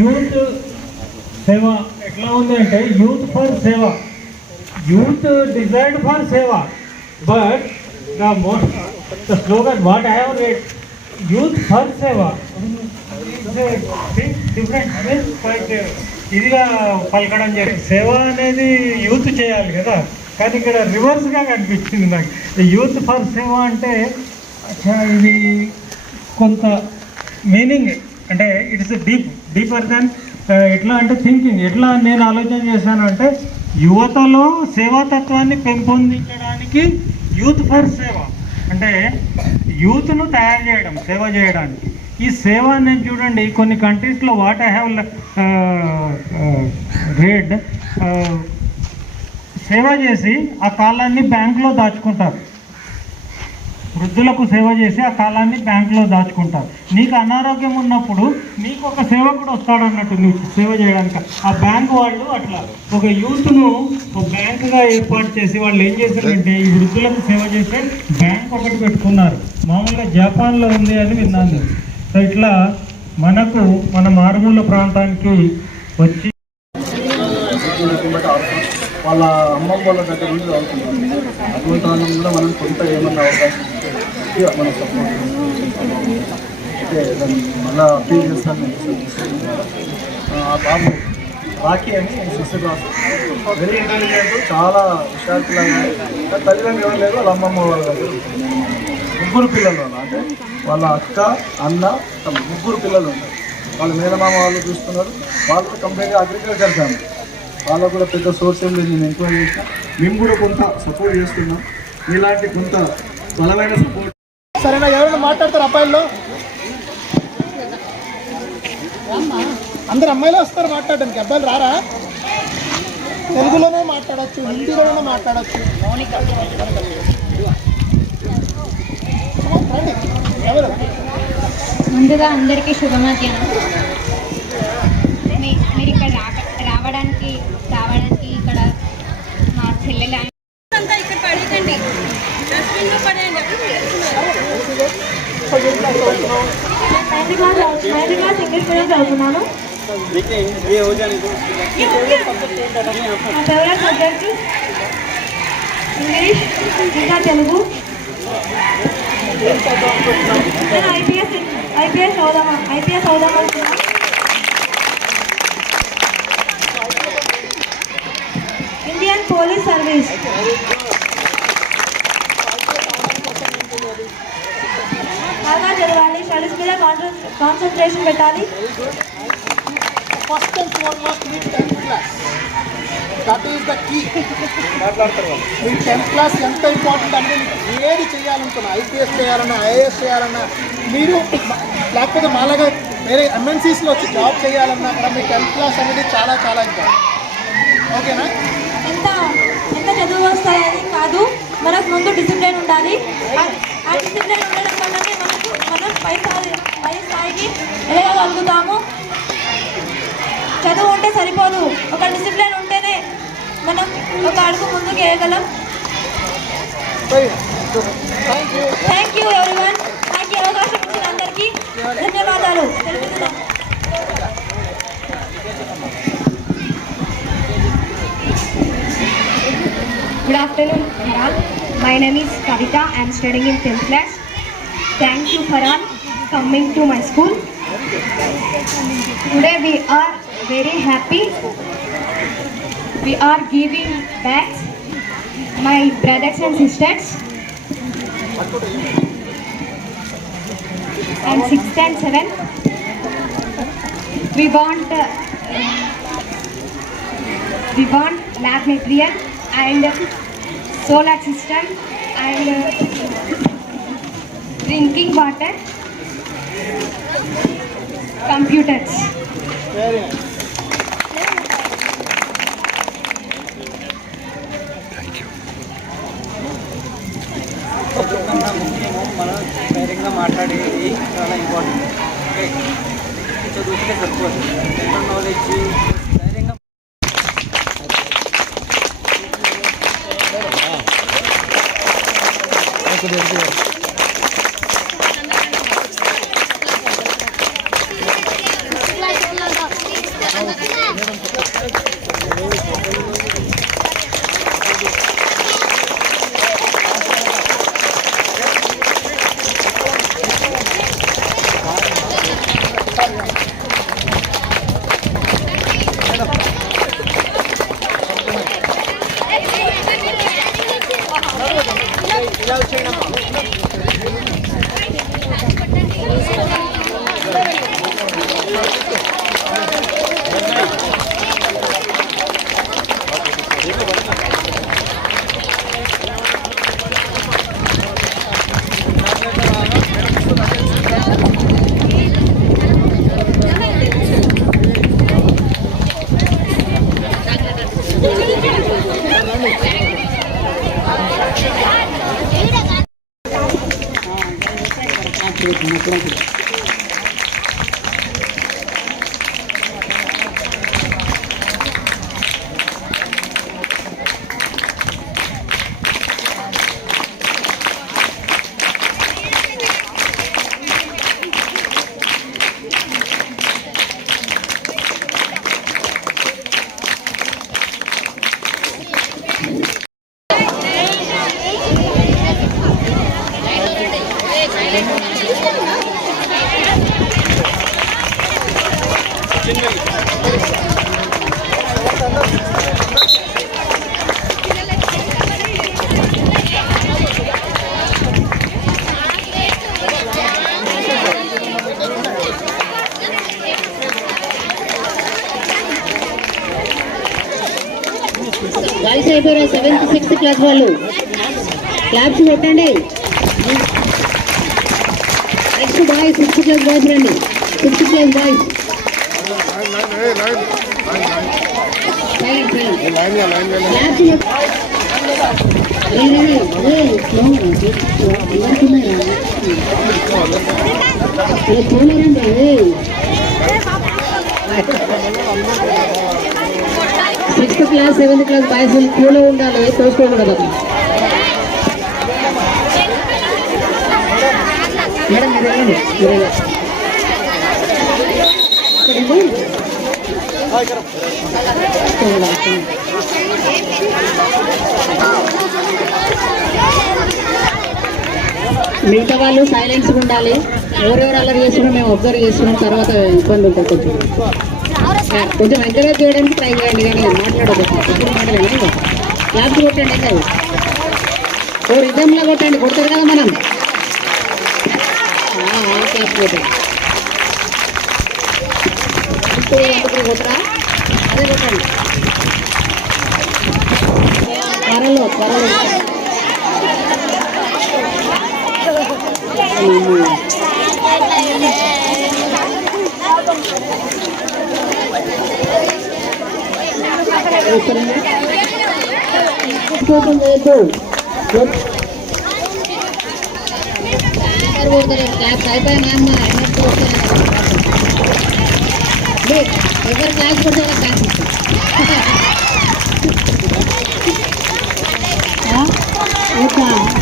Youth సేవ ఎట్లా ఉంది అంటే యూత్ ఫర్ సేవ, యూత్ డిజైర్డ్ ఫర్ సేవ, but the slogan what I have read, youth for seva, different ఇదిగా పలకడం జరిగింది. సేవ అనేది యూత్ చేయాలి కదా, కానీ ఇక్కడ రివర్స్గా కనిపించింది నాకు. యూత్ ఫర్ సేవ అంటే ఇది కొంత మీనింగ్ అంటే ఇట్స్ డీపర్ దాన్ ఎట్లా అంటే థింకింగ్. ఎట్లా నేను ఆలోచన చేశాను అంటే యువతలో సేవాతత్వాన్ని పెంపొందించడానికి యూత్ ఫర్ సేవ అంటే యూత్ను తయారు చేయడం సేవ చేయడానికి. ఈ సేవ నేను చూడండి కొన్ని కంట్రీస్లో వాట్ ఐ హ్యావ్ రీడ్, సేవ చేసి ఆ కాలాన్ని బ్యాంకులో దాచుకుంటారు. వృద్ధులకు సేవ చేసి ఆ కాలాన్ని బ్యాంకులో దాచుకుంటారు. నీకు అనారోగ్యం ఉన్నప్పుడు నీకు ఒక సేవకుడు వస్తాడు అన్నట్టు నీకు సేవ చేయడానికి. ఆ బ్యాంకు వాళ్ళు అట్లా ఒక యూత్ను ఒక బ్యాంకుగా ఏర్పాటు చేసి వాళ్ళు ఏం చేశారంటే ఈ వృద్ధులకు సేవ చేసే బ్యాంక్ ఒకటి పెట్టుకున్నారు. మామూలుగా జపాన్లో ఉంది అని విన్నాను. సో ఇట్లా మనకు మన మారుమూల ప్రాంతానికి వచ్చి వాళ్ళ అమ్మమ్మ వాళ్ళ దగ్గర నుండి చదువుకుంటాం. అటువంటి వాళ్ళని కూడా మనం కొంత ఏమన్నా అవకాశం మనం సపోర్ట్ అయితే దాన్ని మళ్ళీ అప్పీల్ చేస్తాను. ఆ బాబు రాఖీ అని 6th క్లాస్, వెరీ ఇంటెలిజెంట్, చాలా హుషారులాగా. తల్లిదండ్రులు ఎవరు లేదు, వాళ్ళ అమ్మమ్మ వాళ్ళ దగ్గర 3 పిల్లలు అంటే వాళ్ళ అక్క అన్న 3 పిల్లలు ఉన్నారు. వాళ్ళ మేనమామ వాళ్ళు చూస్తున్నారు. వాళ్ళు కంప్లీట్గా అగ్రికల్చర్ ఫ్యామిలీ. వాళ్ళకు కూడా పెద్ద సోర్స్ ఏం లేదు. నేను ఎంక్వైరీ చేసిన, మేము కూడా కొంత సపోర్ట్ చేస్తున్నాం. ఇలాంటి కొంత బలమైన సపోర్ట్. సరేనా, ఎవరైనా మాట్లాడతారు అబ్బాయిల్లో? అందరు అమ్మాయిలు వస్తారు మాట్లాడడానికి, అబ్బాయిలు రారా? తెలుగులోనే మాట్లాడచ్చు, హిందీలోనే మాట్లాడచ్చు. ఎవరు? ముందుగా అందరికీ శుభమధ్యాహ్నం. మీరు ఇక్కడ రావడానికి ఇక్కడ మా చెల్లెలు అంతా ఇక్కడ పడేయండి, డస్ట్బిన్లో పడేయండి. ఇంగ్లీష్ మీడియం చదువుతున్నాను. ఫేవరెట్ సబ్జెక్ట్ ఇంగ్లీష్ ఇంకా తెలుగు. నేను ఐపీఎస్ అవుదామనుకున్నాను. ఇండియన్ పోలీస్ సర్వీస్ బాగా చదవాలి, స్టడీస్ మీద కాన్సన్ట్రేషన్ పెట్టాలి. ఫస్ట్ అండ్ ఫార్మోస్ట్ మీ 10th class, that is the key. మీ 10th క్లాస్ ఎంత ఇంపార్టెంట్ అంటే ఏది చేయాలనుకున్నా, ఐపీఎస్ చేయాలన్నా, ఐఏఎస్ చేయాలన్నా, మీరు లేకపోతే మాలాగా వేరే ఎంఎన్సీస్లో వచ్చి జాబ్ చేయాలన్నా కూడా మీ 10th క్లాస్ అనేది చాలా చాలా ఇంపార్టెంట్. ఓకేనా? ఎంత చదువు వస్తాయని కాదు, మనకు ముందు డిసిప్లిన్ ఉండాలి. ఆ డిసిప్లిన్ ఉండడం వల్లనే మనం పై స్థాయికి వెళ్ళగలుగుతాము. చదువు ఉంటే సరిపోదు, ఒక డిసిప్లిన్ ఉంటేనే మనం ఒక అడుగు ముందుకు వేయగలం. Thank you everyone. నాకు ఈ అవకాశం ఇచ్చిన అందరికీ ధన్యవాదాలు తెలుపుతున్నాను. Good afternoon, Farhan. My name is Kavita. I am studying in 10th class. Thank you, Farhan, coming to my school. Today we are very happy. We are giving back my brothers and sisters. And 6th and 7th. We want lab material and solar system and drinking water, computers. Very nice. Thank you. మనం ధైర్యంగా మాట్లాడేది చాలా important. చదువుకుంటే సరిపోదు, general knowledge ధైర్యంగా. Boys అయిపోయారు 7th 6th class వాళ్ళు claps కొట్టండి. Next boys 6th class boys రండి. 6th class boys sixth class 7th class boys కూలో ఉండాలి, తోసుకోకూడదు. మేడం మీరు వెళ్ళండి, మిగతా వాళ్ళు సైలెన్స్గా ఉండాలి. ఎవరెవరు అల్లరి చేస్తున్నాం మేము అబ్జర్వ్ చేస్తున్నాం, తర్వాత ఇబ్బంది ఉంటుంది. కొంచెం ఎంకరేజ్ చేయడానికి ట్రై చేయండి, కానీ మాట్లాడదు మాట్లాడండి. క్లాప్స్ కొట్టండి, కాదు ఓ రిధంలో కొట్టండి, కొడతారు కదా మనం. క్లాప్స్ కొట్టండి, కొట్టరా అదే కొట్టండి. త్వరలో క్లాస్ అయిపోయినా ఎవరు క్లాస్ కొడితే క్లాస్ ఇస్తాం.